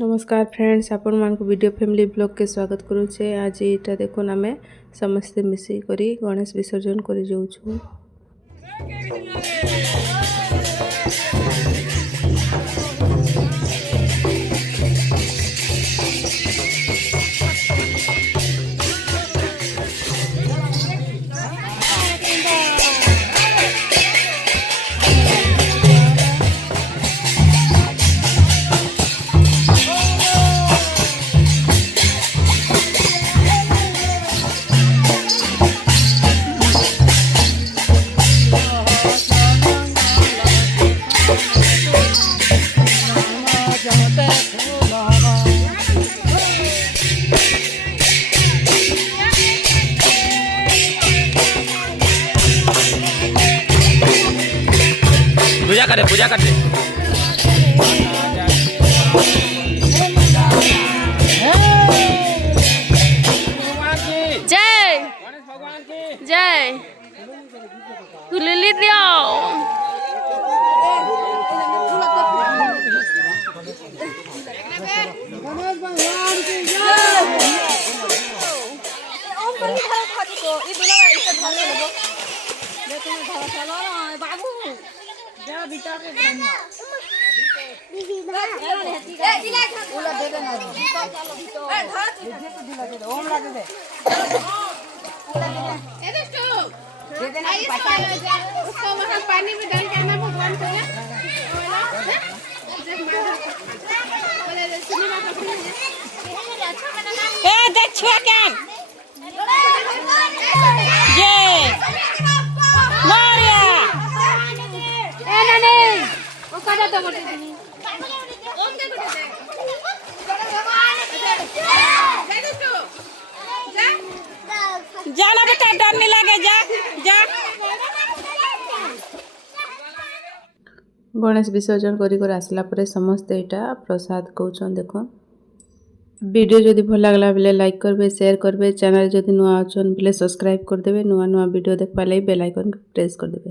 नमस्कार फ्रेंड्स, आपण मानक वीडियो फैमिली ब्लॉग के स्वागत करुचे। आज यहाँ देखुन आम समस्ते मिसिक गणेश विसर्जन कर जाऊँ। पूजा करते जय जय लिली बाबू उसको वहाँ पानी में डाल के आना भगवान को देख छुआ क्या जाना बेटा, डर नहीं लगे, जा जा। गणेश विसर्जन कर आसला परे समस्ते यहाँ प्रसाद कौन देख। वीडियो जदि भल लगला बेले लाइक करबे, शेयर करबे, चैनल जदि नुआ अछन बेले सब्सक्राइब करदेबे। नुआ नुआ वीडियो देखबा लई बेल आइकन प्रेस करदेबे।